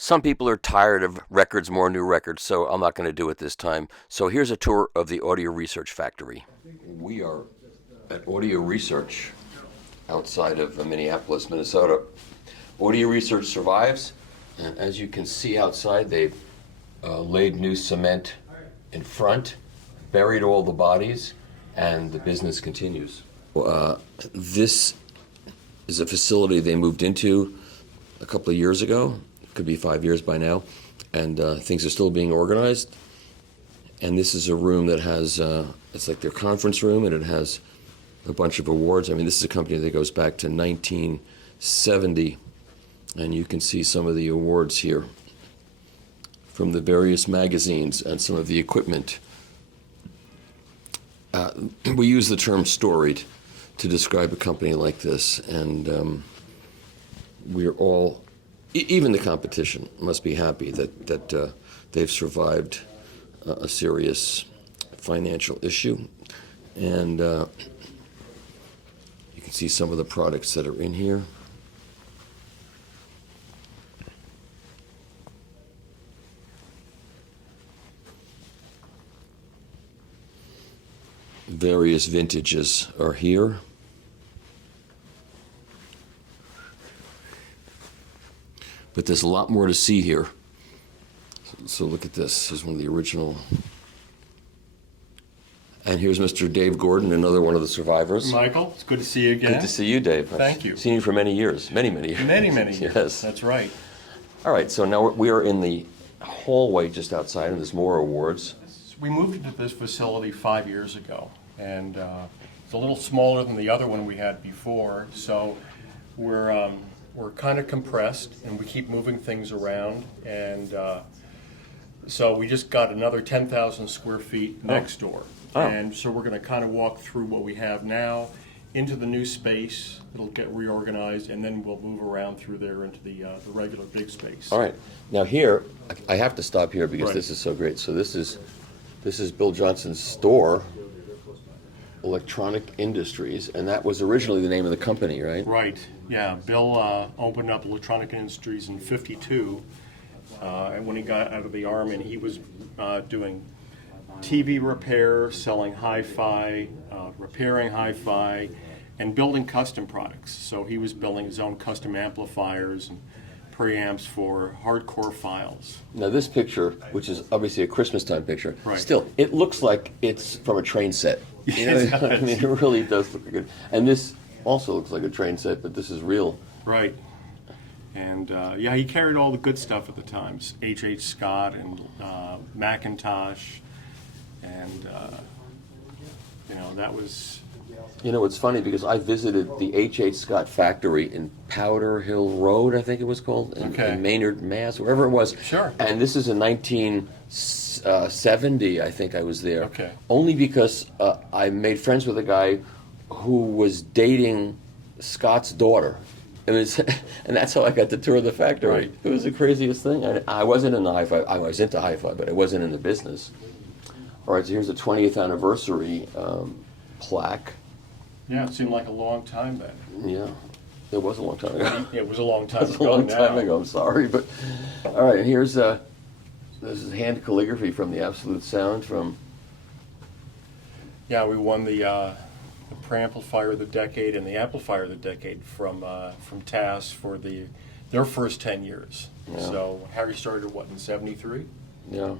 Some people are tired of records, more new records, so I'm not going to do it this time. So here's a tour of the Audio Research Factory. We are at Audio Research outside of Minneapolis, Minnesota. Audio Research survives, and as you can see outside, they've laid new cement in front, buried all the bodies, and the business continues. This is a facility they moved into a couple of years ago. Could be 5 years by now, and things are still being organized. And this is a room that has, it's like their conference room, and it has a bunch of awards. I mean, this is a company that goes back to 1970, and you can see some of the awards here from the various magazines and some of the equipment. We use the term storied to describe a company like this, and we're all, even the competition must be happy that they've survived a serious financial issue. And you can see some of the products that are in here. Various vintages are here. But there's a lot more to see here. So look at this. This is one of the original. And here's Mr. Dave Gordon, another one of the survivors. Michael, it's good to see you again. Good to see you, Dave. Thank you. I've seen you for many years. Many years. Many years. Yes. That's right. All right, so now we are in the hallway just outside, and there's more awards. We moved into this facility 5 years ago, and it's a little smaller than the other one we had before, so we're kind of compressed, and we keep moving things around, and so we just got another 10,000 square feet next door. Oh. And so we're going to kind of walk through what we have now into the new space. It'll get reorganized, and then we'll move around through there into the regular big space. All right, now here, I have to stop here because Right. this is so great. So this is Bill Johnson's store, Electronic Industries, and that was originally the name of the company, right? Right, yeah. Bill opened up Electronic Industries in '52, and when he got out of the Army, and he was doing TV repair, selling hi-fi, repairing hi-fi, and building custom products. So he was building his own custom amplifiers and preamps for hardcore files. Now this picture, which is obviously a Christmas time picture, Right. still, it looks like it's from a train set. You know, Yes, it I mean, it really does look good. And this also looks like a train set, but this is real. Right. And yeah, he carried all the good stuff at the times. H. Scott and Macintosh, and you know, that was. You know, it's funny because I visited the H. Scott factory in Powder Hill Road, I think it was called, in Maynard, Mass, wherever it was. Sure. And this is in 1970, I think I was there. Okay. Only because I made friends with a guy who was dating Scott's daughter. It was, and that's how I got to tour the factory. Right. It was the craziest thing. I wasn't in the hi-fi. I was into hi-fi, but I wasn't in the business. All right, so here's the 20th anniversary plaque. Yeah, it seemed like a long time then. Yeah, it was a long time ago. It was a long time That's a ago long now. time ago. I'm sorry, but all right. Here's this is hand calligraphy from the Absolute Sound from. Yeah, we won the preamplifier of the decade and the amplifier of the decade from TAS for their first 10 years. Yeah. So Harry started what, in '73? Yeah.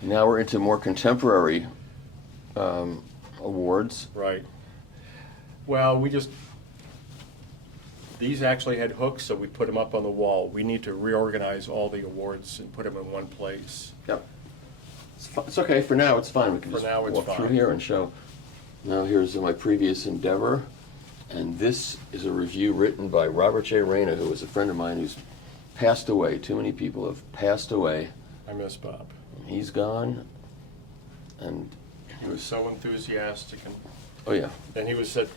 Now we're into more contemporary awards. Right. Well, these actually had hooks, so we put them up on the wall. We need to reorganize all the awards and put them in one place. Yep. It's okay for now. It's fine. We can For just now, it's walk through fine. here and show. Now here's my previous endeavor, and this is a review written by Robert J. Reyna, who was a friend of mine who's passed away. Too many people have passed away. I miss Bob. He's gone, and He was so enthusiastic, oh yeah, and he was a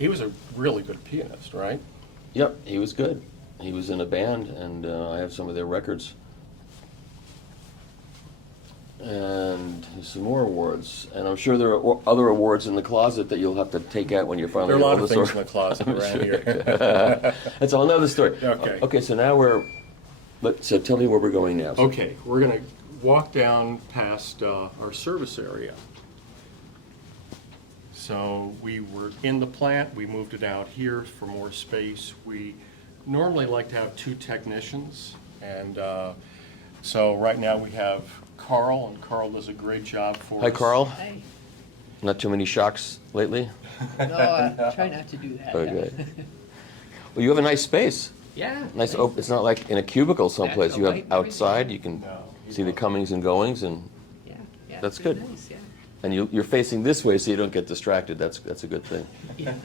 really good pianist, right? yep, he was good. He was in a band, and I have some of their records. And some more awards, and I'm sure there are other awards in the closet that you'll have to take out when you're finally. There are a lot of things in the closet around here. That's a whole nother story. Okay. Okay, so now we're So tell me where we're going now. Okay, we're going to walk down past our service area. So we were in the plant, we moved it out here for more space. We normally like to have 2 technicians, and so right now we have Carl, and Carl does a great job for us. Hi, Carl. Hi. Not too many shocks lately? No, I try not to do that. Okay. Well, you have a nice space. Yeah. Nice. It's not like in a cubicle someplace. You have light, outside. You can No, see the comings and goings, and Yeah, yeah. That's it's pretty good. Nice, yeah. and you're facing this way so you don't get distracted. That's a good thing. Yeah.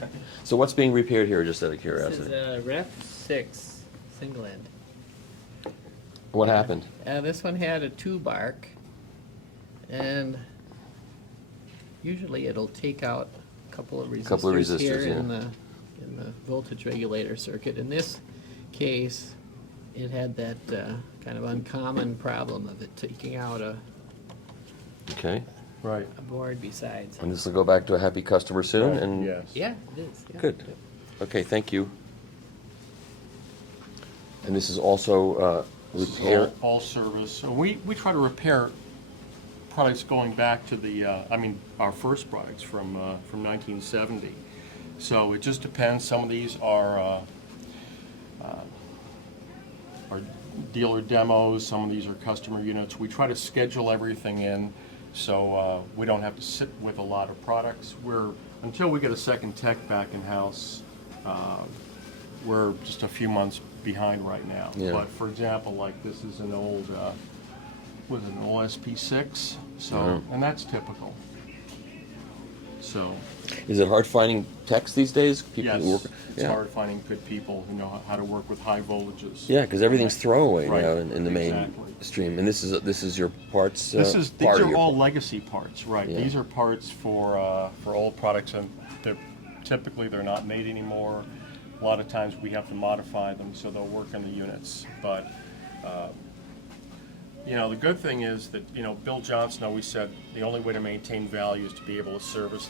So what's being repaired here, just out of This curiosity? is a Ref 6 single end. What happened? This one had a tube arc, and usually it'll take out a couple of resistors, here yeah. in the voltage regulator circuit. In this case, it had that kind of uncommon problem of it taking out a Okay. Right. board besides. And this will go back to a happy customer soon. Right, And yes. Yeah, it is. Yeah. good. Okay, thank you. And this is also repair. All service. So we try to repair products going back to the, our first products from 1970. So it just depends. Some of these are dealer demos. Some of these are customer units. We try to schedule everything in so we don't have to sit with a lot of products. Until we get a second tech back in house, we're just a few months behind right now. Yeah. But for example, like this is an old, was it an OSP6? So, Mhm. and that's typical. So, Is it hard finding techs these days? People yes, who work. it's hard finding good people who know how to work with high voltages. Yeah, because everything's throwaway Right, now in the exactly. mainstream. And this is your parts. These part of are your all legacy parts, right? Yeah. These are parts for old products, and typically they're not made anymore. A lot of times we have to modify them so they'll work in the units. But the good thing is that Bill Johnson always said the only way to maintain value is to be able to service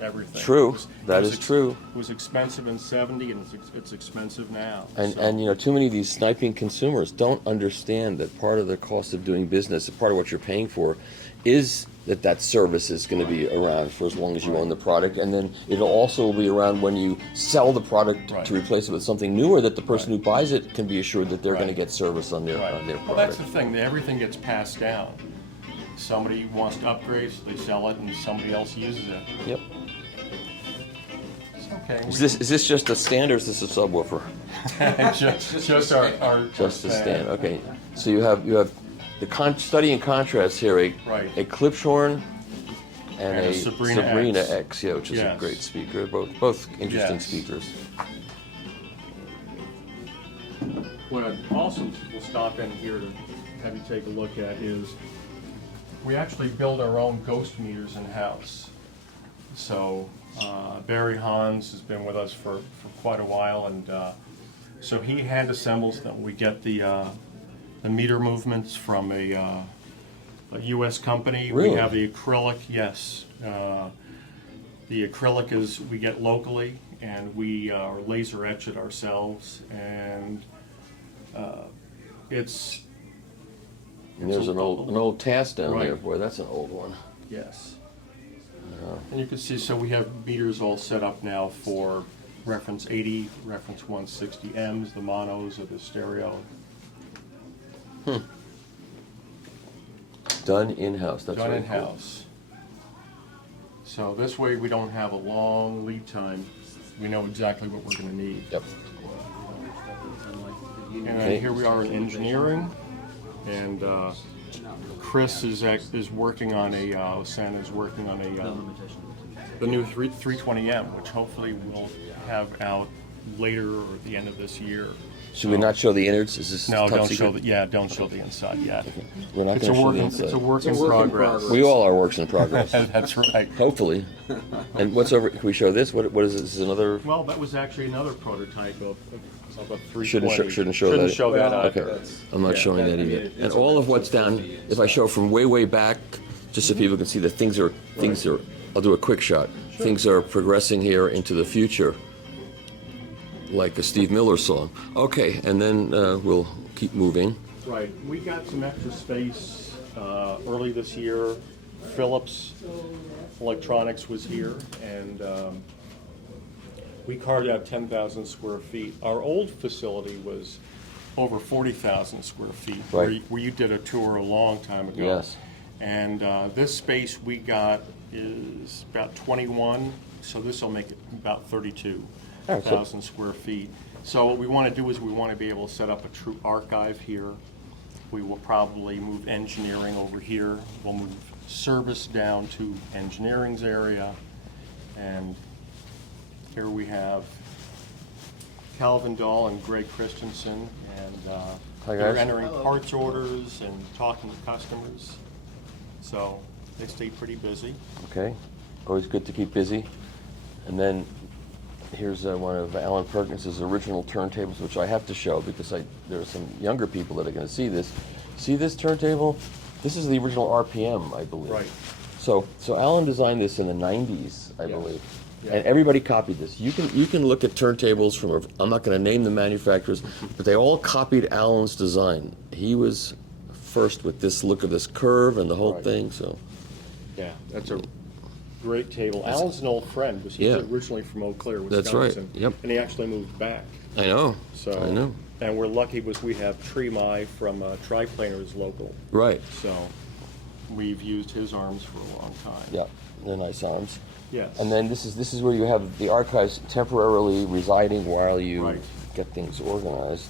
everything. True. That is true. It was expensive in '70, and it's expensive now. And So- and too many of these sniping consumers don't understand that part of the cost of doing business, part of what you're paying for, is that service is going to be around for as long as you own the product, and then it'll also be around when you sell the product Right. to replace it with something newer. That the person Right. who buys it can be assured that they're going to Right. get service on their Right. product. Well, that's the thing. Everything gets passed down. Somebody wants to upgrade, so they sell it, and somebody else uses it. Yep. It's okay. Is this just a stand or is this a subwoofer? just our Just a stand. Okay. So you have the study in contrast here, a Right. Klipschorn and And a a Sabrina X, yeah, which is a Yes. great speaker. Both interesting Yes. speakers. What I also will stop in here to have you take a look at is we actually build our own ghost meters in house. So Barry Hans has been with us for quite a while, and so he hand assembles them. We get the meter movements from a U.S. company. Really? We have the acrylic, yes. The acrylic is we get locally, and we laser etch it ourselves, and it's And there's an old task down Right. there. Boy, that's an old one. yes. And you can see, so we have meters all set up now for reference 80, reference 160Ms, the monos or the stereo. Done in-house. That's Done very cool. in-house. So this way we don't have a long lead time. We know exactly what we're going to need. Yep. And Okay. here we are in engineering, and Chris is working on is working on the new 320M, which hopefully we'll have out later or at the end of this year. Should we not show the innards? Is this No, top don't secret? don't show the inside yet. We're not It's going a to show work the in, inside. it's a work in progress. We all are works in progress. That's right. Hopefully. And what's over? Can we show this? What is this? This is another. Well, that was actually another prototype of a 320. Shouldn't show that. Shouldn't show that up. Okay, I'm not Yeah. showing that either. And all of what's down, if I show from way back, just so people can see that things are. I'll do a quick shot. Things are progressing here into the future. like a Steve Miller song. Okay, and then we'll keep moving. Right. We got some extra space early this year. Philips Electronics was here, and we carved out 10,000 square feet. Our old facility was over 40,000 square feet, Right. where you did a tour a long time ago. Yes. And this space we got is about 21, so this will make it about 32,000 square feet. So what we want to do is we want to be able to set up a true archive here. We will probably move engineering over here. We'll move service down to engineering's area. And here we have Calvin Dahl and Greg Christensen, and Hi, they're guys. entering parts orders and talking to customers. So they stay pretty busy. Okay, always good to keep busy. And then here's one of Alan Perkins's original turntables, which I have to show because there are some younger people that are going to see this. See this turntable? This is the original RPM, I believe. Right. So Alan designed this in the 90s, I believe. Yeah. And everybody copied this. You can look at turntables from, I'm not going to name the manufacturers, but they all copied Alan's design. He was first with this look of this curve and the whole Right. thing, so. Yeah, that's a great table. Alan's an old friend. He's Yeah. originally from Eau Claire, Wisconsin. That's right, yep. And he actually moved back. I know, So I know. And we're lucky because we have Tremai from Triplaner is local. Right, So we've used his arms for a long time. yeah, they're nice arms. Yes. And then this is where you have the archives temporarily residing while you Right. get things organized.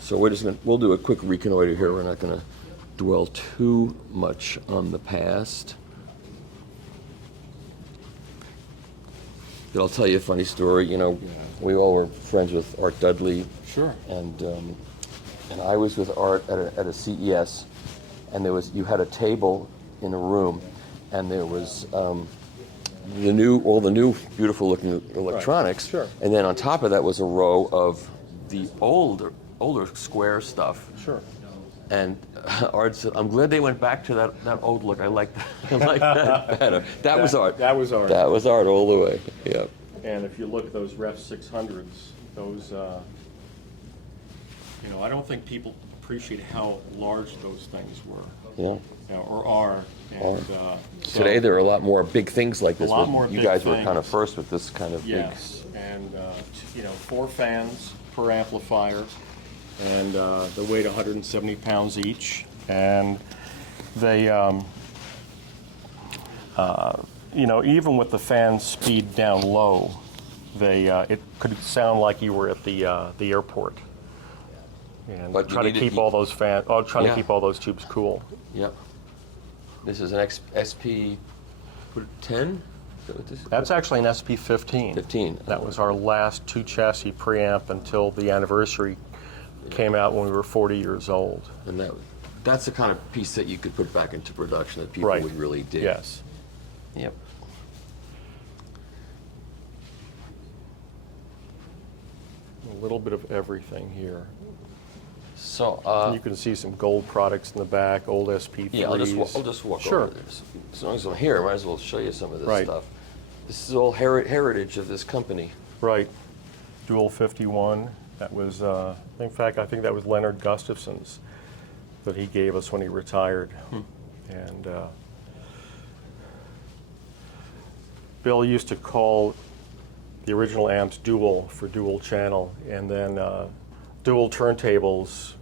So we'll do a quick reconnoiter here. We're not gonna dwell too much on the past. But I'll tell you a funny story. You know, we all were friends with Art Dudley, Sure. and I was with Art at a CES, and you had a table in a room, and there was all the new beautiful looking electronics, Sure. and then on top of that was a row of the older square stuff. Sure. And Art said, "I'm glad they went back to that old look. I like that better." That was Art. That was Art. That was Art all the way. Yeah. And if you look at those Ref 600s, those, I don't think people appreciate how large those things were, Yeah. or are. And, so- Today there are a lot more big things like this. lot but more you big guys were kind of things. first with this kind of Yes, and 4 fans per amplifier, and they weighed 170 pounds each, and they, even with the fan speed down low, it could sound like you were at the airport, and But you trying to needed- keep all those trying Yeah. to keep all those tubes cool. big. Yep. This is an SP 10. That's actually an SP15. 15. That was our last 2-chassis preamp until the anniversary came out when we were 40 years old. And that's the kind of piece that you could put back into production that people Right. would really dig. Yes. Yep. A little bit of everything here. So You can see some gold products in the back, old SP3s. yeah, I'll just walk Sure. over this. As long as I'm here, I might as well show you some of this Right. stuff. This is all heritage of this company. Right. Dual 51. That was, in fact, I think that was Leonard Gustafson's that he gave us when he retired. And Bill used to call the original amps dual for dual channel, and then dual turntables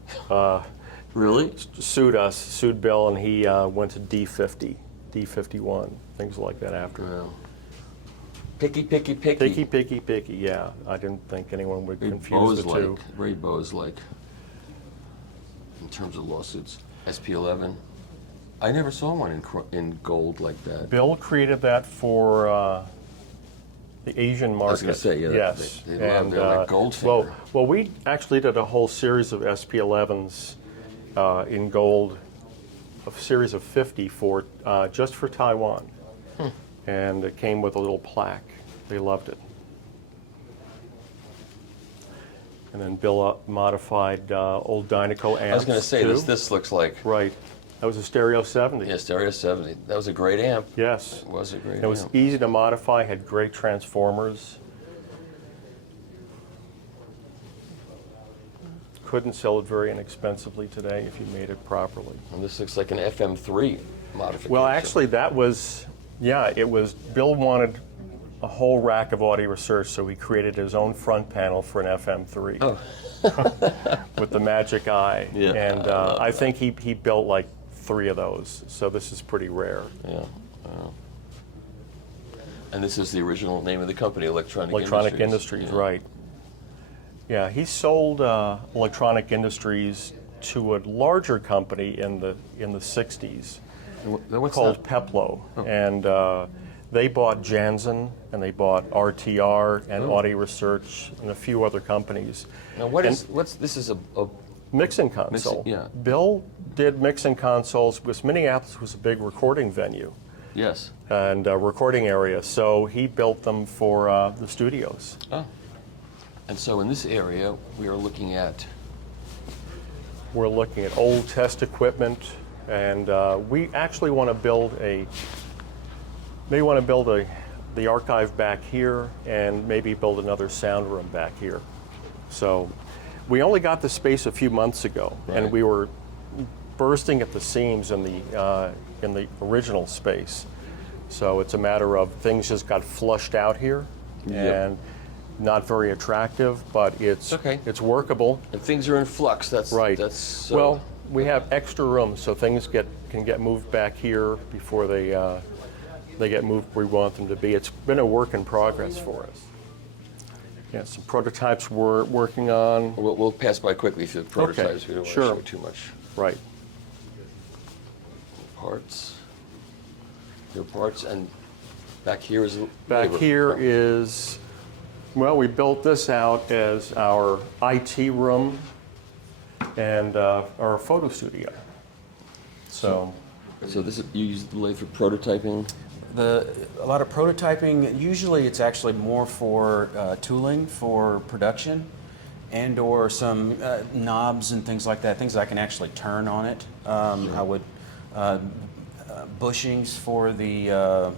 Really? sued Bill, and he went to D50, D51, things like that after. Wow. Picky. Picky, yeah. I didn't think anyone would confuse the two. Very Bose-like in terms of lawsuits. SP11. I never saw one in gold like that. Bill created that for the Asian market. I was going to say, yeah, Yes. they love that gold finger. Well, we actually did a whole series of SP11s in gold, a series of 50 for just for Taiwan. And it came with a little plaque. They loved it. And then Bill modified old Dynaco amps. I was going to say, too. this looks like, Right. That was a Stereo 70. yeah, Stereo 70. That was a great amp. Yes. It was a great It was amp. easy to modify, had great transformers. couldn't sell it very inexpensively today if you made it properly. And this looks like an FM3 modification. Well, actually, that was, yeah, it was, Bill wanted a whole rack of audio research, so he created his own front panel for an FM3 with the magic eye. Yeah, And I think he built like 3 of those, so this is pretty rare. Yeah. And this is the original name of the company, Electronic Industries, Yeah. right. Yeah, he sold Electronic Industries to a larger company in the 60s What's called that? Peplo. And they bought Jansen, and they bought RTR and Audio Research and a few other companies. Now, this is a Mixing console. yeah. Bill did mixing consoles because Minneapolis was a big recording venue yes. and recording area, so he built them for the studios. Oh. And so in this area, we are looking at We're looking at old test equipment, and we actually want to build the archive back here, and maybe build another sound room back here. So we only got the space a few months ago, Right. and we were bursting at the seams in the original space. So it's a matter of things just got flushed out here, Yep. and not very attractive, but it's Okay. it's workable. and things are in flux. That's Right. That's Well, we have extra room, so things can get moved back here before they get moved where we want them to be. It's been a work in progress for us. Yeah, some prototypes we're working on. We'll pass by quickly through the prototypes. We don't sure. want to show too much. Right. Parts. Your parts, and back here is Back labor. here is, well, we built this out as our IT room and our photo studio. So. So this is you use the lathe for prototyping. A lot of prototyping, usually it's actually more for tooling for production and or some knobs and things like that, things I can actually turn on it. I would, bushings for the,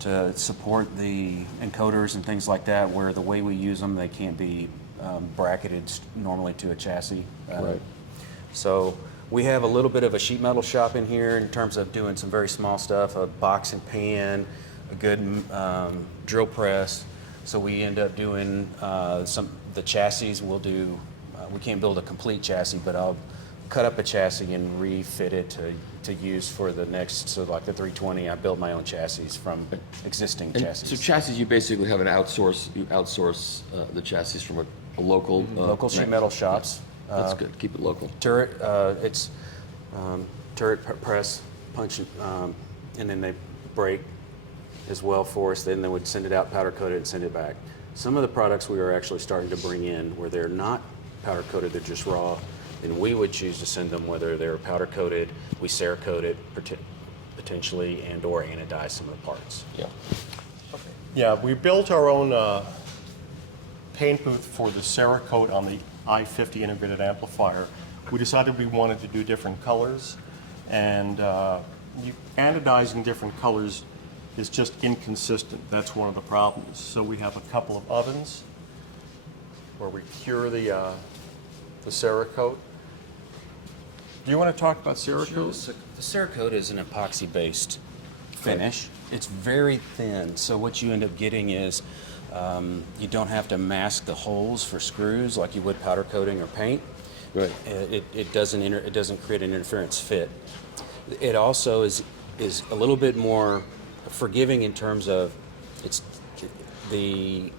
to support the encoders and things like that, where the way we use them, they can't be bracketed normally to a chassis. Right. So we have a little bit of a sheet metal shop in here in terms of doing some very small stuff, a box and pan, a good drill press. So we end up doing the chassis. We'll do, we can't build a complete chassis, but I'll cut up a chassis and refit it to use for the next, so like the 320, I built my own chassis from existing And chassis. so chassis, you basically have an outsource. You outsource the chassis from a local Local sheet metal shops. That's good. Keep it local. Turret, it's turret press, punch, and then they break as well for us. Then they would send it out, powder coat it, and send it back. Some of the products we are actually starting to bring in where they're not powder coated, they're just raw, and we would choose to send them whether they're powder coated, we Cerakote it potentially, and or anodize some of the parts. Yeah. Yeah, we built our own paint booth for the Cerakote on the I-50 integrated amplifier. We decided we wanted to do different colors, and anodizing different colors is just inconsistent. That's one of the problems. So we have a couple of ovens where we cure the Cerakote. Do you want to talk about Cerakote? The Cerakote is an epoxy-based finish. It's very thin, so what you end up getting is you don't have to mask the holes for screws like you would powder coating or paint. Right. It doesn't create an interference fit. It also is a little bit more forgiving in terms of the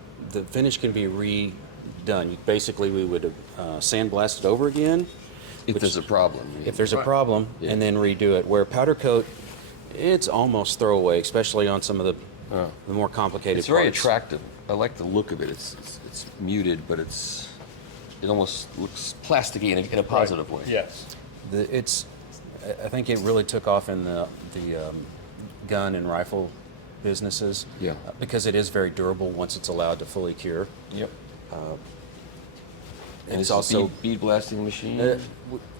finish can be redone. Basically, we would sandblast it over again. If there's a problem. If there's a problem, Yeah. and then redo it. Where powder coat, it's almost throwaway, especially on some of the more complicated It's very parts. attractive. I like the look of it. It's muted, but it almost looks plasticky in a positive way. Yes. I think it really took off in the gun and rifle businesses. Yeah. Because it is very durable once it's allowed to fully cure. Yep. And It's it's also also bead blasting machine.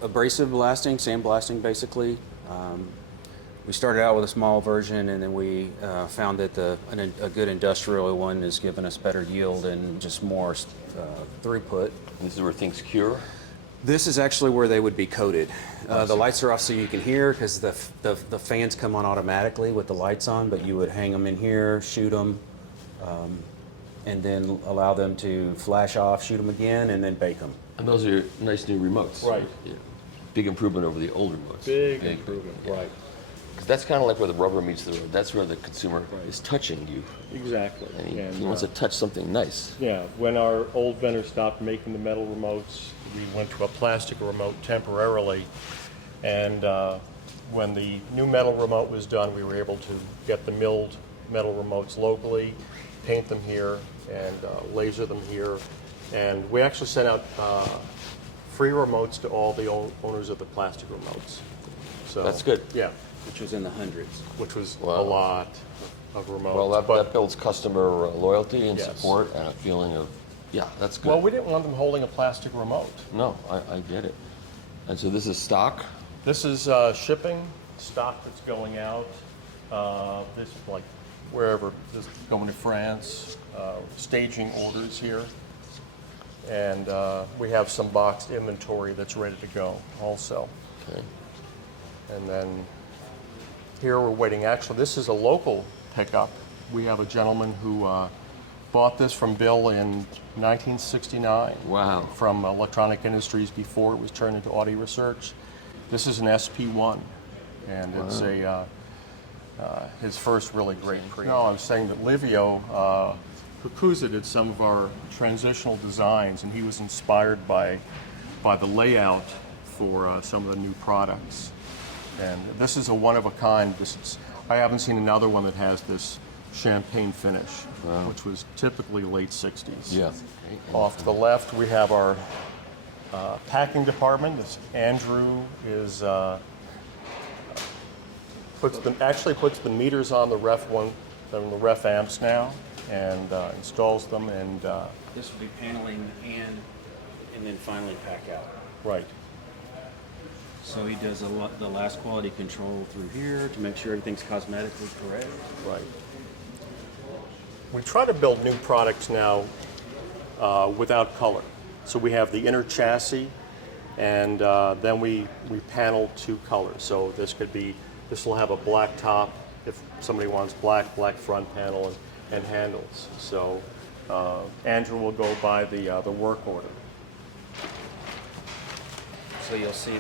abrasive blasting, sandblasting, basically. We started out with a small version, and then we found that a good industrial one is giving us better yield and just more throughput. This is where things cure. This is actually where they would be coated. The lights are off so you can hear because the fans come on automatically with the lights on, but you would hang them in here, shoot them, and then allow them to flash off, shoot them again, and then bake them. And those are nice new remotes. Right. Yeah. Big improvement over the old remotes. Big improvement, yeah. right. 'Cause that's kind of like where the rubber meets the road. That's where the consumer is touching you, Exactly. and he wants to touch something nice. Yeah, when our old vendor stopped making the metal remotes, we went to a plastic remote temporarily. And when the new metal remote was done, we were able to get the milled metal remotes locally, paint them here, and laser them here. And we actually sent out free remotes to all the owners of the plastic remotes. So That's good. Yeah, Which was in the hundreds. which was Wow. a lot of remotes. Well, that But- builds customer loyalty and Yes. support and a feeling of, yeah, that's good. Well, we didn't want them holding a plastic remote. No, I get it. And so this is stock? This is shipping stock that's going out. This is like wherever, this is going to France, staging orders here. And we have some boxed inventory that's ready to go also. Okay. And then here we're waiting, actually, this is a local pickup. We have a gentleman who bought this from Bill in 1969. Wow. From Electronic Industries before it was turned into Audio Research. This is an SP1, and it's his first really great preamp. No, I'm saying that Livio Cucuzza did some of our transitional designs, and he was inspired by the layout for some of the new products. And this is a one-of-a-kind. I haven't seen another one that has this champagne finish, which was typically late 60s. Yeah. Off to the left, we have our packing department. Andrew is actually puts the meters on the ref amps now, and installs them. And This would be paneling and then finally pack out. right. So he does the last quality control through here to make sure everything's cosmetically correct. Right. We try to build new products now without color. So we have the inner chassis, and then we panel two colors. So this will have a black top if somebody wants black front panel and handles. So Andrew will go by the work order. So you'll see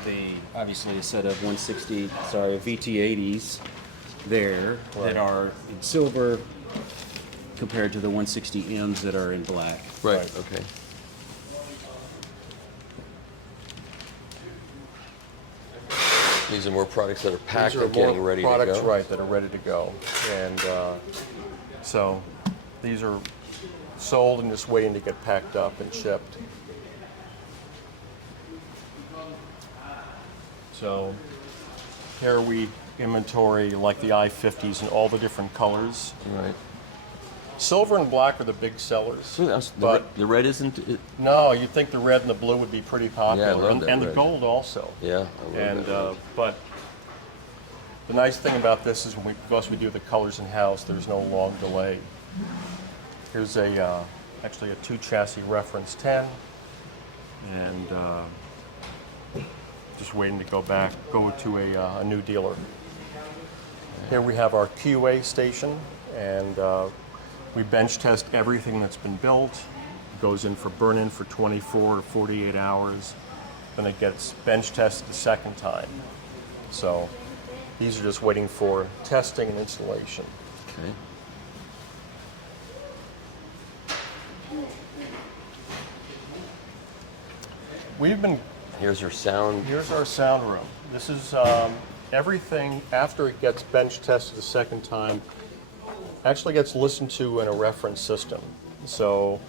obviously a set of VT80s there that are in silver compared to the 160Ms that are in black. Right, okay. These are more products that are packed These are and getting more ready to products, go. right, that are ready to go. And so these are sold and just waiting to get packed up and shipped. So here we inventory like the i50s in all the different colors. Right. Silver and black are the big sellers. So But the red isn't, no, you'd think the red and the blue would be pretty popular. Yeah, I love that and the red. gold also. yeah. I love And that. but the nice thing about this is because we do the colors in house, there's no long delay. Here's actually a 2 chassis reference 10, and just waiting to go to a new dealer. Here we have our QA station, and we bench test everything that's been built. It goes in for burn-in for 24 to 48 hours. Then it gets bench tested the second time. So these are just waiting for testing and installation. Okay. Here's your sound. Here's our sound room. This is everything after it gets bench tested the second time, actually gets listened to in a reference system. So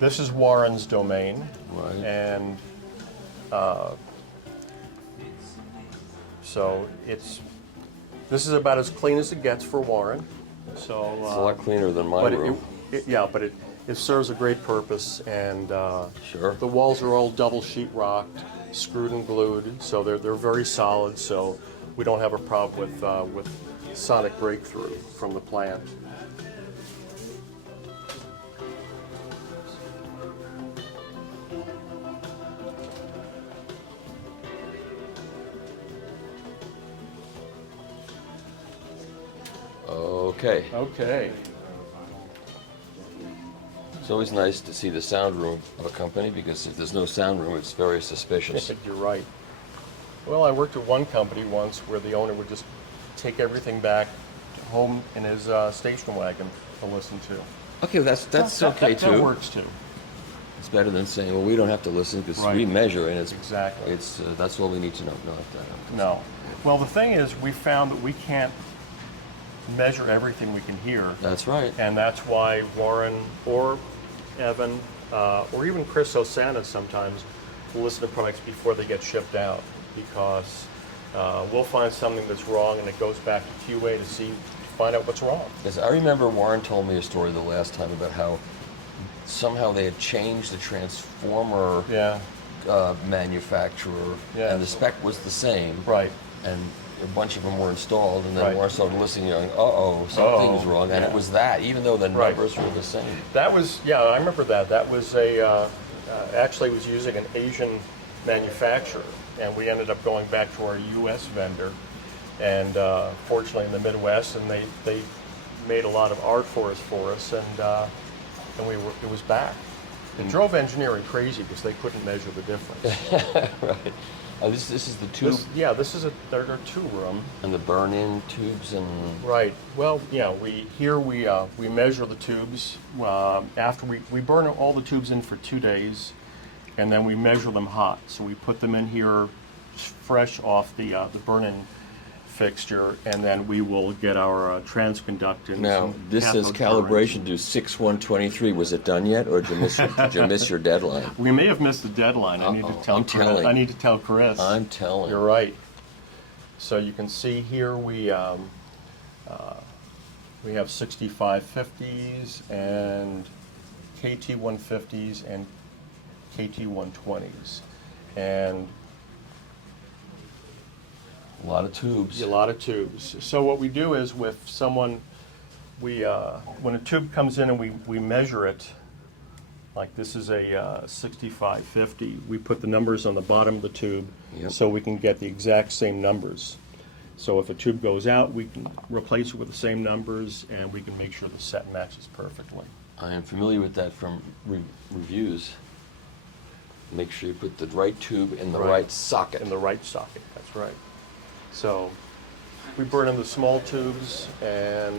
this is Warren's domain. Right. And so this is about as clean as it gets for Warren. So It's a lot cleaner than my but room. but it serves a great purpose, and Sure. the walls are all double sheet rocked, screwed and glued, so they're very solid. So we don't have a problem with sonic breakthrough from the plant. Okay. Okay. It's always nice to see the sound room of a company because if there's no sound room, it's very suspicious. You're right. Well, I worked at one company once where the owner would just take everything back home in his station wagon to listen to. Okay, well, that's okay too. That works too. It's better than saying, well, we don't have to listen because Right. we measure and it's Exactly. It's that's all we need to know. No. Well, the thing is, we found that we can't measure everything we can hear, That's right. and that's why Warren or Evan or even Chris Osana sometimes will listen to products before they get shipped out, because we'll find something that's wrong and it goes back to QA to find out what's wrong. Yes, I remember Warren told me a story the last time about how somehow they had changed the transformer Yeah. Manufacturer, Yeah. and the spec was the same, Right. and a bunch of them were installed, and then Right. Warren started listening, going, "Uh-oh, something's Uh-oh, wrong," and yeah. it was that, even though the Right. numbers were the same. That was, yeah, I remember that. That was actually was using an Asian manufacturer, and we ended up going back to our U.S. vendor, and fortunately in the Midwest, and they made a lot of art for us, and it was back. It drove engineering crazy because they couldn't measure the difference. Right. This is the tube This is they're two room. and the burn-in tubes and Right. Well, yeah. We measure the tubes after we burn all the tubes in for 2 days, and then we measure them hot. So we put them in here fresh off the burn-in fixture, and then we will get our transconductance. now and this says cathode calibration currents. to 6/123. Was it done yet, or did you miss your deadline? We may have missed the deadline. I need to Uh-oh. tell I'm Chris. telling. I need to tell Chris. I'm telling. You're right. So you can see here we have 6550s and KT 150s and KT 120s, and A lot of tubes. a lot of tubes. So what we do is with someone, when a tube comes in and we measure it, like this is a 6550, we put the numbers on the bottom of the tube Yep. so we can get the exact same numbers. So if a tube goes out, we can replace it with the same numbers, and we can make sure the set matches perfectly. I am familiar with that from reviews. Make sure you put the right tube in the Right. right socket. In the right socket, that's right. So we burn in the small tubes, and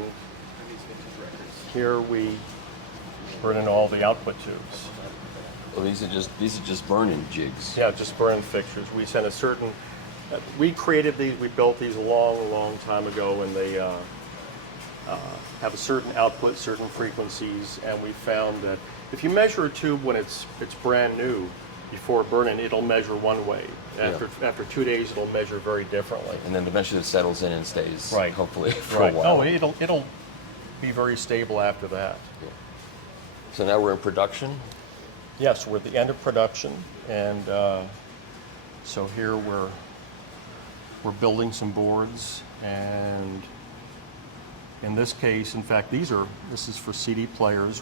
here we burn in all the output tubes. Well, these are just burn-in jigs. Yeah, just burn fixtures. We sent a certain, we created these, we built these a long time ago, and they have a certain output, certain frequencies, and we found that if you measure a tube when it's brand new, before burn-in, it'll measure one way. After 2 days, it'll measure very differently. And then eventually it settles in and stays, Right. hopefully, for Right. a while. Oh, it'll be very stable after that. So now we're in production. Yes, we're at the end of production, and so here we're building some boards, and in this case, in fact, this is for CD players.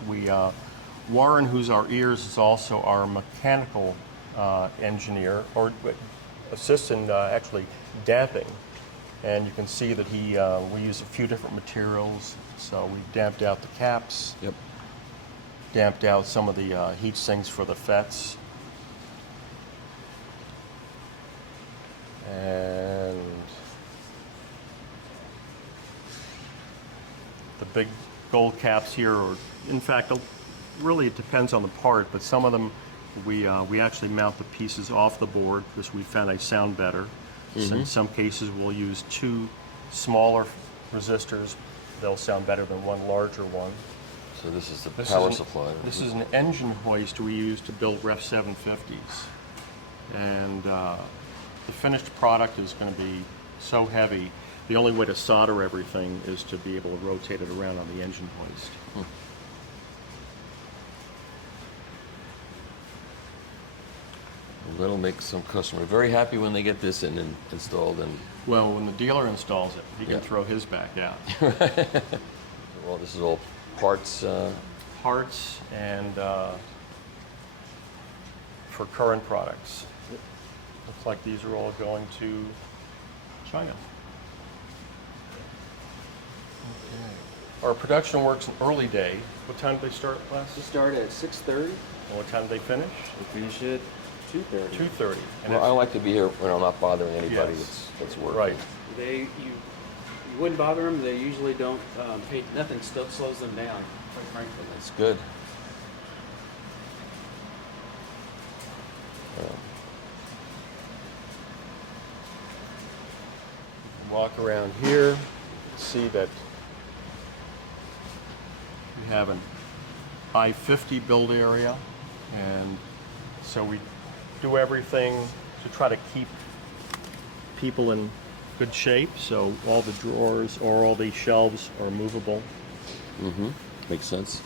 Warren, who's our ears, is also our mechanical engineer, or assistant, actually damping. And you can see that we use a few different materials. So we damped out the caps, Yep. damped out some of the heat sinks for the FETs, and the big gold caps here are, in fact, really it depends on the part, but some of them we actually mount the pieces off the board because we found they sound better. So in some cases we'll use 2 smaller resistors. They'll sound better than one larger one. So this is the This power is supply. This is an engine hoist we use to build Ref 750s. And the finished product is going to be so heavy, the only way to solder everything is to be able to rotate it around on the engine hoist. That'll make some customer very happy when they get this in and installed. And Well, when the dealer installs it, he can Yeah. throw his back out. well, this is all parts. Parts and for current products. Looks like these are all going to China. Okay. Our production works an early day. What time do they start We classes? start at 6:30. And what time do they finish? We finish at 2:30. 2:30. And Well, I it's- like to be here when I'm not bothering anybody Yes. that's working. Right. You wouldn't bother them. They usually don't pay. Nothing slows them down, quite frankly. It's good. Walk around here, see that we have an I-50 build area, and so we do everything to try to keep people in good shape, so all the drawers or all the shelves are movable. Mm-hmm. Makes sense.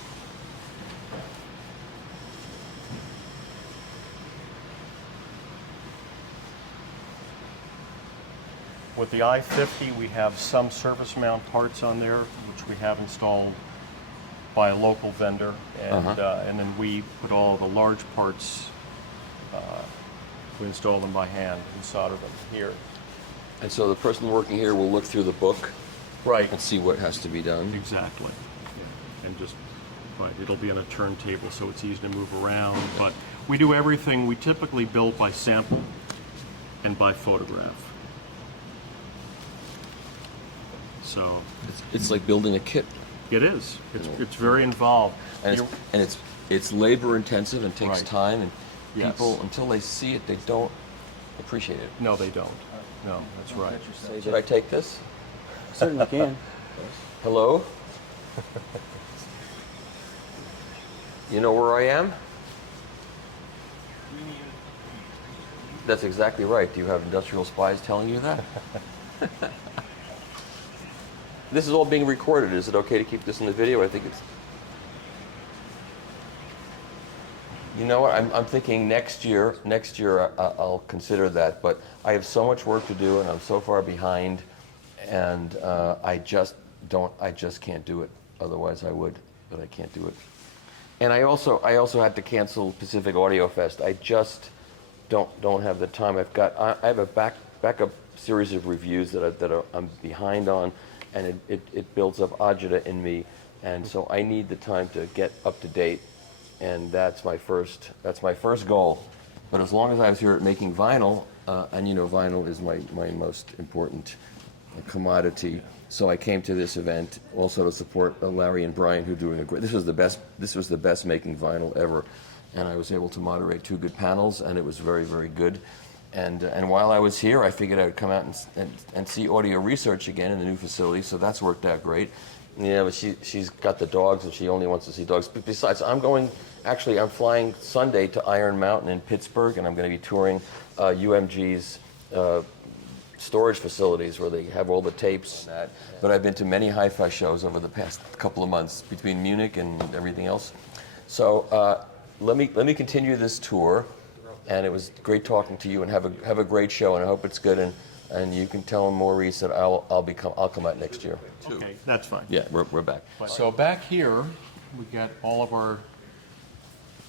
With the I-50, we have some surface mount parts on there, which we have installed by a local vendor, and then we put all the large parts, we install them by hand and solder them here. And so the person working here will look through the book Right. and see what has to be done. Exactly. And just, right, it'll be on a turntable, so it's easy to move around, but we do everything, we typically build by sample and by photograph. So, It's like building a kit, it is. It's very involved. and You're- it's labor intensive and takes Right. time, and Yes. people until they see it, they don't appreciate it. No, they don't. No, that's right. Should I take this? Certainly can. Hello? You know where I am? That's exactly right. Do you have industrial spies telling you that? This is all being recorded. Is it okay to keep this in the video? I think it's... You know what? I'm thinking next year I'll consider that, but I have so much work to do and I'm so far behind, and I just can't do it. Otherwise I would, but I can't do it. And I also had to cancel Pacific Audio Fest. I just don't have the time. I have a backup series of reviews that I'm behind on, and it builds up agita in me, and so I need the time to get up to date, and that's my first goal. But as long as I was here at making vinyl, and you know vinyl is my most important commodity, so I came to this event also to support Larry and Brian, who are doing a great. This was the best making vinyl ever, and I was able to moderate 2 good panels, and it was very, very good. And while I was here, I figured I would come out and see audio research again in the new facility, so that's worked out great. Yeah, but she's got the dogs, and she only wants to see dogs. But besides, I'm flying Sunday to Iron Mountain in Pittsburgh, and I'm going to be touring UMG's storage facilities where they have all the tapes. But I've been to many hi-fi shows over the past couple of months between Munich and everything else. So let me continue this tour, and it was great talking to you. And have a great show, and I hope it's good. And you can tell Maurice that I'll come out next year too. Okay, that's fine. Yeah, we're back. So back here, we got all of our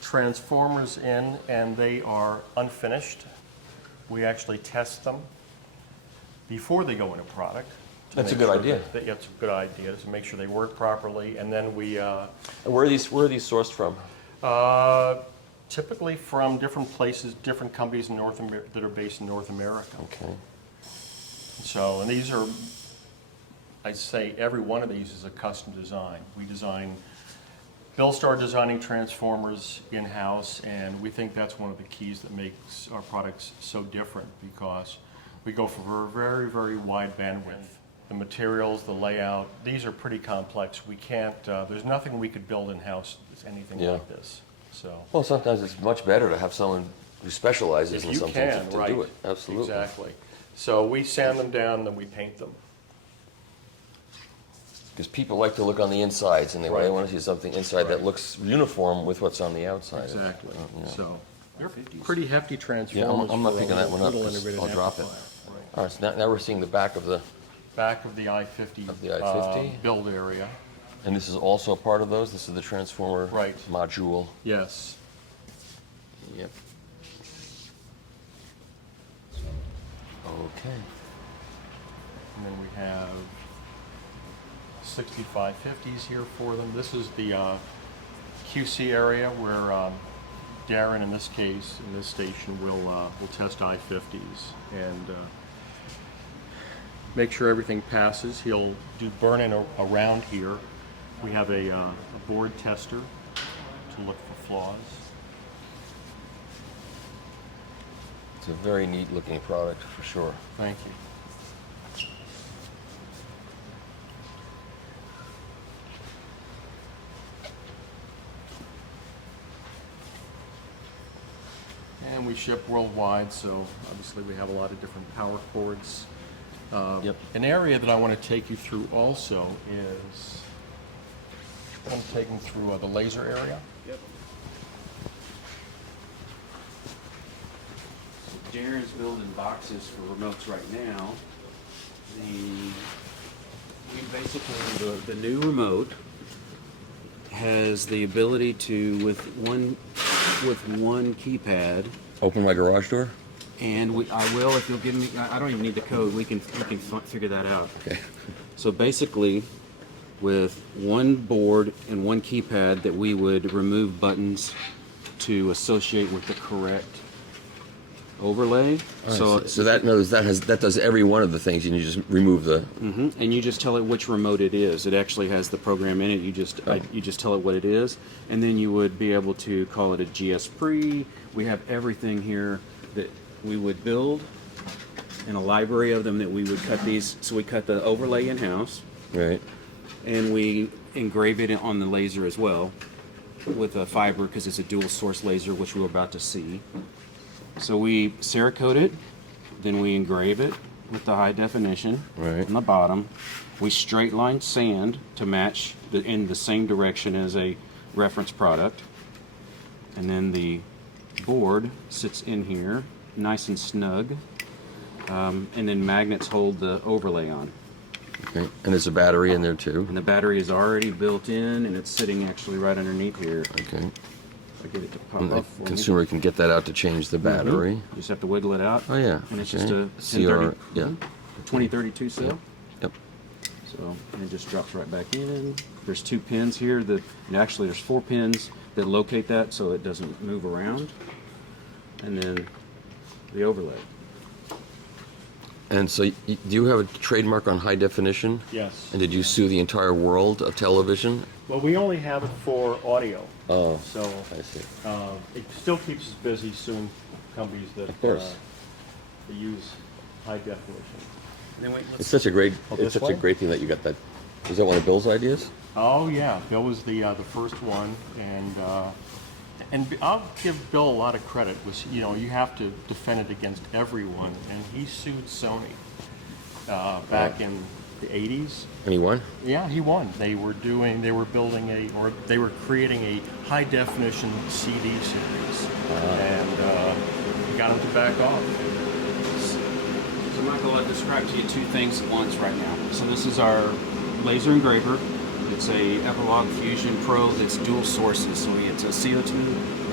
transformers in, and they are unfinished. We actually test them before they go into product. to That's a make good sure idea. That's a good idea, to make sure they work properly, and then we Where are these sourced from? typically from different places, different companies in that are based in North America. Okay. So, and these are, I'd say every one of these is a custom design. Bill started designing transformers in-house, and we think that's one of the keys that makes our products so different, because we go for a very, very wide bandwidth. The materials, the layout, these are pretty complex. We can't, there's nothing we could build in-house that's anything Yeah. like this, so. Well, sometimes it's much better to have someone who specializes If in you something can, to right. do it. Absolutely. Exactly. So we sand them down, then we paint them. Because people like to look on the insides, and they Right. want to see something inside that Right. looks uniform with what's on the outside. Exactly. Yeah. So they're pretty hefty Yeah, transformers. I'm not for a picking that one up, little 'cause integrated I'll drop it. amplifier. Right. All right, so now we're seeing the back of the, Back of the I-50. Of the I-50? Build area. and this is also a part of those? This is the transformer Right. module. Yes. Yep. Okay. And then we have 6550s here for them. This is the QC area where Darren, in this case, in this station, will test I-50s and make sure everything passes. He'll do burn-in around here. We have a board tester to look for flaws. It's a very neat looking product for sure. Thank you. And we ship worldwide, so obviously we have a lot of different power cords. Yep. An area that I want to take you through also is, I'm taking through the laser area. Yep. So Darren's building boxes for remotes right now. The new remote has the ability to, with one keypad, Open my garage door? and I will if you'll give me. I don't even need the code. We can figure that out. Okay. So basically, with one board and one keypad, that we would remove buttons to associate with the correct overlay. So that knows that does every one of the things, and you just remove the. And you just tell it which remote it is. It actually has the program in it. You just tell it what it is, and then you would be able to call it a GS Pre. We have everything here that we would build, and a library of them that we would cut these. So we cut the overlay in house, Right. and we engrave it on the laser as well with a fiber because it's a dual source laser, which we're about to see. So we Cerakote it, then we engrave it with the high definition Right. on the bottom. We straight line sand to match in the same direction as a reference product. And then the board sits in here, nice and snug. And then magnets hold the overlay on. Okay. And there's a battery in there too. And the battery is already built in, and it's sitting actually right underneath here. Okay. I get it to pop And the up for me. consumer can get that out to change the battery. You just have to wiggle it out. Oh yeah. And it's Okay. just a CR. 1030, Yeah. 2032 cell. Yep. So and it just drops right back in. There's 2 pins here that, and actually there's 4 pins that locate that so it doesn't move around. And then the overlay. And so, do you have a trademark on high definition? Yes. And did you sue the entire world of television? Well, we only have it for audio. Oh, So I see. it still keeps us busy suing companies that Of course. that use high definition. And then wait, It's such a great. Oh, It's this such way? a great thing that you got that. Was that one of Bill's ideas? Oh yeah, Bill was the first one, and I'll give Bill a lot of credit. Was you have to defend it against everyone, and he sued Sony back in the '80s. And he won. Yeah, he won. They were creating a high definition CD series, and he got them to back off. So Michael, I'll describe to you 2 things at once right now. So this is our laser engraver. It's a Epilog Fusion Pro that's dual sources. So it's a CO2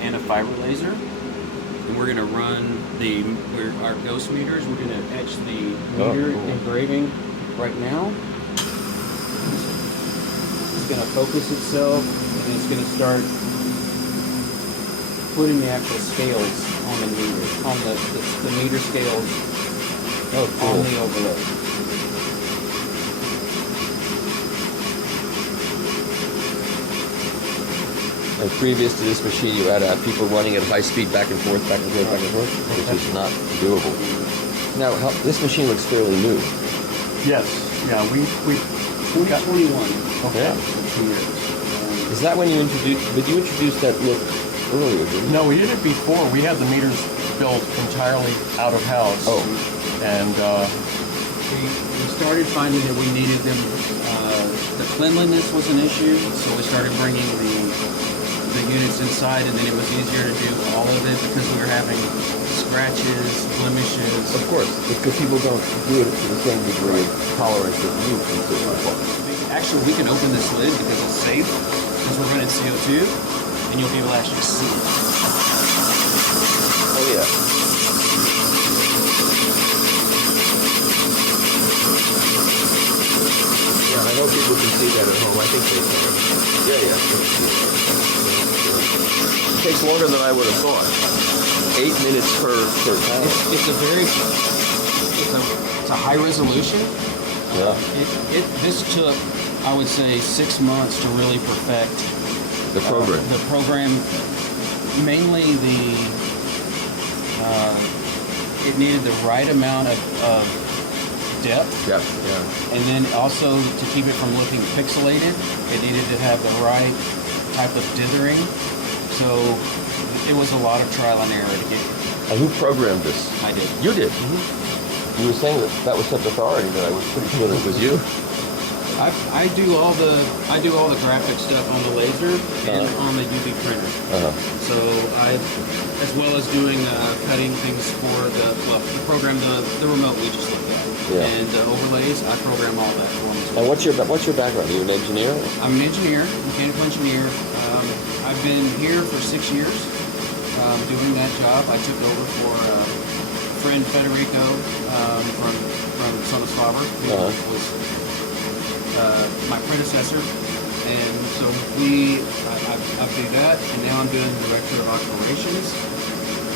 and a fiber laser. And we're going to run our ghost meters. We're going to etch the meter cool. engraving right now. It's going to focus itself, and it's going to start putting the actual scales on the meter, on the meter scales Oh, on the overlay. And previous to this machine, you had people running at high speed back and forth, back and forth, back and forth, which is not doable. Now, this machine looks fairly new. Yes, yeah, we got 2021. Yeah. Here. Is that when you introduced? Did you introduce that look earlier? Didn't you? No, we did it before. We had the meters built entirely out of house. Oh. And We started finding that we needed them. The cleanliness was an issue, so we started bringing the units inside, and then it was easier to do all of it because we were having scratches, blemishes. Of course, because people don't do it to the same degree of tolerance that you consider. Actually, we can open this lid because it's safe, because we're running CO2, and you'll be able to actually see it. Oh yeah. Yeah, I know hope people can see that at home. I think they can. Yeah. It takes longer than I would have thought. 8 minutes per panel. It's a high resolution. Yeah. This took, I would say, 6 months to really perfect The program. the program. Mainly it needed the right amount of depth, Yeah. and then also to keep it from looking pixelated, it needed to have the right type of dithering. So it was a lot of trial and error to get. And who programmed this? I did. You did. You were saying that was such authority that I was pretty sure that it was you. I do all the graphic stuff on the laser and on the UV printer. So as well as doing cutting things for the program, the remote we just looked at, and the overlays. I program all that for them. And what's your background? Are you an engineer? I'm an engineer, mechanical engineer. I've been here for 6 years doing that job. I took over for friend Federico from Sonos Faber, who was my predecessor, and so I do that, and now I'm doing director of operations.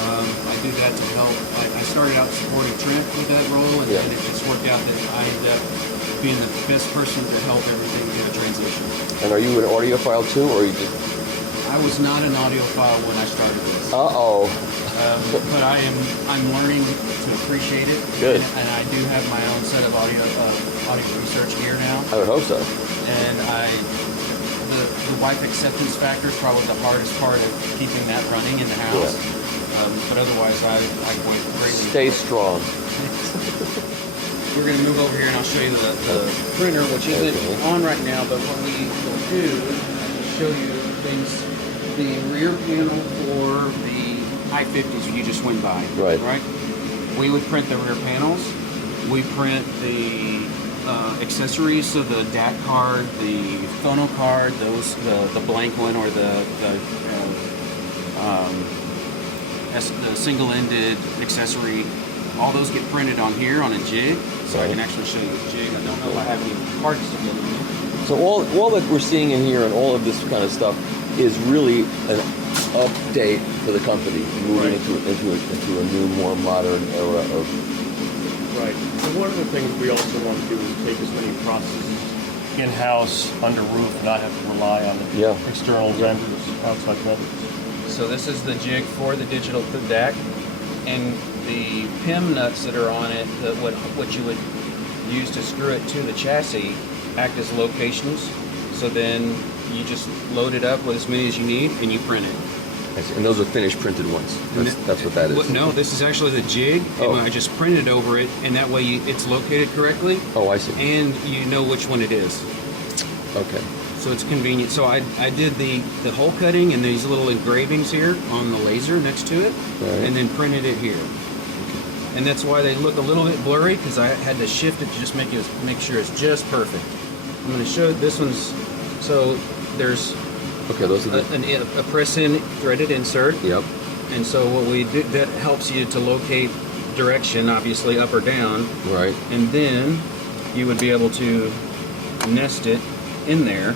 I do that to help. I started out supporting Trent with that role, and then it just worked out that I ended up being the best person to help everything get a transition. And are you an audiophile too, or you just? I was not an audiophile when I started this. But I'm learning to appreciate it. Good. And I do have my own set of audio research gear now. I would hope so. And the wife acceptance factor is probably the hardest part of keeping that running in the house. But otherwise, I greatly. Stay strong. We're going to move over here and I'll show you the printer, which isn't on right now, but what we will do is show you things. The rear panel for the high 50s you just went by. Right? We would print the rear panels. We print the accessories, so the DAC card, the phono card, the blank one, or the single-ended accessory. All those get printed on here on a jig, so I can actually show you the jig. I don't know if I have any parts to give you. So all that we're seeing in here and all of this kind of stuff is really an update for the company, moving into a new, more modern era of. Right. And one of the things we also want to do is take as many processes in-house, under roof, not have to rely on external vendors, outside vendors. So this is the jig for the digital DAC, and the PIM nuts that are on it, what you would use to screw it to the chassis, act as locations. So then you just load it up with as many as you need, and you print it. And those are finished printed ones. That's what that is. No, this is actually the jig, and I just printed over it, and that way it's located correctly. Oh, I see. And you know which one it is. Okay. So it's convenient. So I did the hole cutting and these little engravings here on the laser next to it, and then printed it here. And that's why they look a little bit blurry, because I had to shift it to just make sure it's just perfect. I'm going to show this one's. So there's those are a press-in threaded insert. Yep. And so what we do, that helps you to locate direction, obviously up or down. Right. And then you would be able to nest it in there,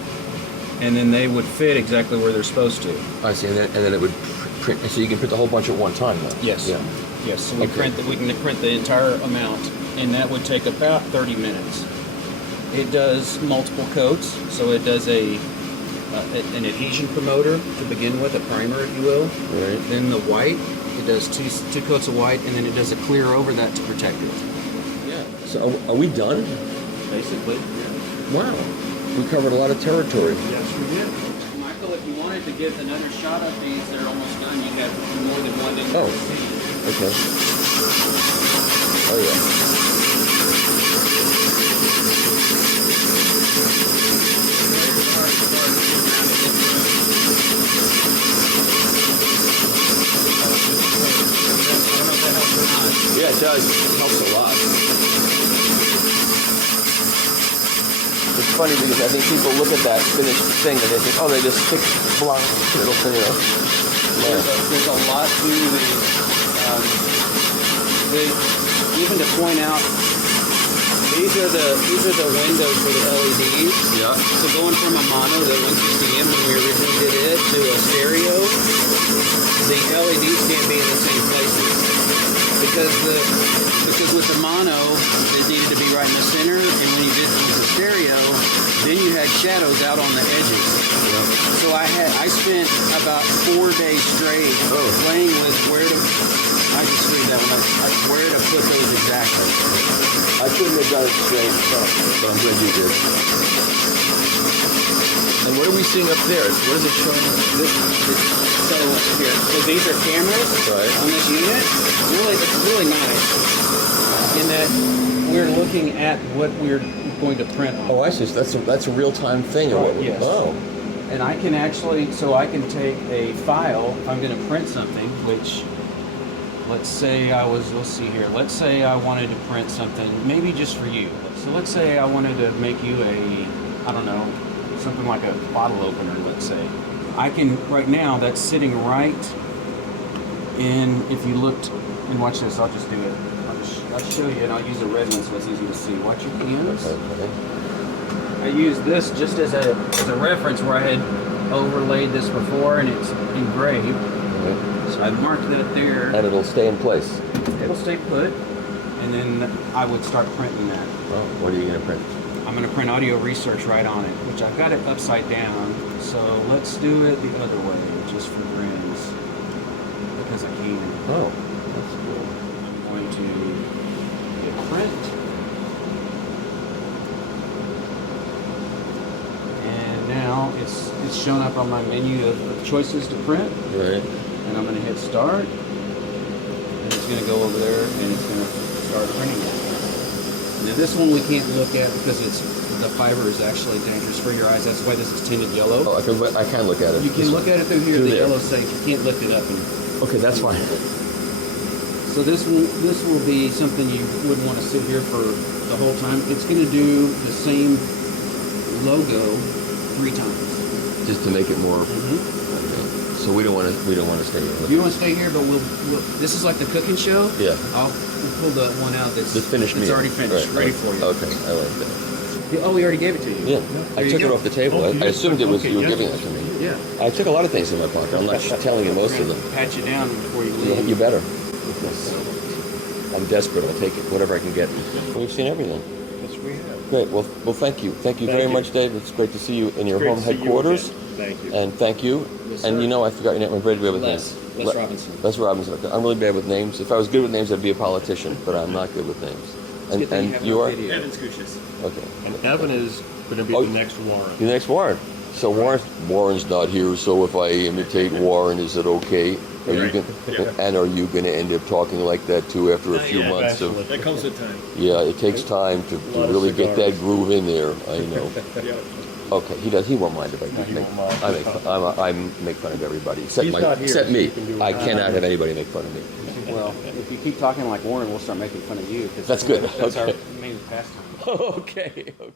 and then they would fit exactly where they're supposed to. I see. And then it would print. So you can print the whole bunch at one time, though. Yes. Yeah. Yes. So we can print the entire amount, and that would take about 30 minutes. It does multiple coats, so it does an adhesion promoter to begin with, a primer, if you will. Right. Then the white, it does two coats of white, and then it does a clear over that to protect it. Yeah. So are we done? Basically. Yeah. Wow. We covered a lot of territory. Yes, we did. Michael, if you wanted to get another shot of these, they're almost done. You have more than one in Oh. Okay. Oh yeah. Yeah, it does. It helps a lot. It's funny because I think people look at that finished thing and they think, oh, they just stick blank. It'll, There's a lot to even to point out, these are the windows for the LEDs. Yeah. So going from a mono, the 160M when we originally did it, to a stereo, the LEDs can't be in the same places because with the mono, it needed to be right in the center, and when you did it with the stereo, then you had shadows out on the edges. So I spent about 4 days straight playing with where to. I just screwed that one up. Where to put those exactly. I couldn't have done it straight, so I'm glad you did. And what are we seeing up there? What is it showing us? So these are cameras on this unit. It's really nice in that we're looking at what we're going to print. Oh, I see. So that's a real-time thing. Yes. Oh. And I can actually, so I can take a file if I'm going to print something, which let's say let's see here. Let's say I wanted to print something, maybe just for you. So let's say I wanted to make you I don't know, something like a bottle opener, let's say. I can, right now, that's sitting right in, if you looked, and watch this, I'll just do it. I'll show you, and I'll use a red one so it's easy to see. Watch your pins. Okay. I use this just as a reference where I had overlaid this before and it's engraved. So I marked that there. And it'll stay in place. It'll stay put, and then I would start printing that. Oh, what are you going to print? I'm going to print audio research right on it, which I've got it upside down. So let's do it the other way, just for grins, because I can. Oh, that's cool. I'm going to hit print. And now it's shown up on my menu of choices to print. Right. And I'm going to hit start, and it's going to go over there, and it's going to start printing it. Now this one we can't look at because the fiber is actually dangerous for your eyes. That's why this is tinted yellow. Oh, I can look at it. You can look at it through here. Through The there. yellow's safe. You can't lift it up. Okay, that's fine. So this will be something you wouldn't want to sit here for the whole time. It's going to do the same logo 3 times. Just to make it more. Okay. So we don't want to stay here. You want to stay here, but we'll. This is like the cooking show. Yeah. We'll pull the one out that's finished meal. already finished, ready for you. Okay, I like that. Oh, we already gave it to you. Yeah, There I you took it go. off the table. I assumed it was you were giving it to me. Yeah. I took a lot of things in my pocket. I'm not telling you most of them. Pat you down before you leave. You better. I'm desperate. I'll take it, whatever I can get. We've seen everything. Yes, we have. Great. Well, thank you. Thank you Thank very you. much, Dave. It's great to see you in your Great home to see you headquarters. again. Thank you. And thank you. Yes, And sir. you know, I forgot your name. I'm very bad with Les. names. Les Robinson. Les Robinson. Okay. I'm really bad with names. If I was good with names, I'd be a politician. But I'm not good with names. And you are? Okay. And Evan is going to be Oh, the next Warren. The next Warren. So Warren's not here. So if I imitate Warren, is it okay? Are you Right. gonna, and are you going to end up talking like that too after a few months of? That comes with time. Yeah, it takes time to lot of really get that cigars. groove in there. I know. Yeah. Okay, he does. He won't mind if I He make. won't mind. I make fun of everybody except He's not here, except so me. you can do I it. cannot have anybody make fun of me. Well, if you keep talking like Warren, we'll start making fun of you. 'Cause That's good. That's Okay. our main pastime. Okay. Okay.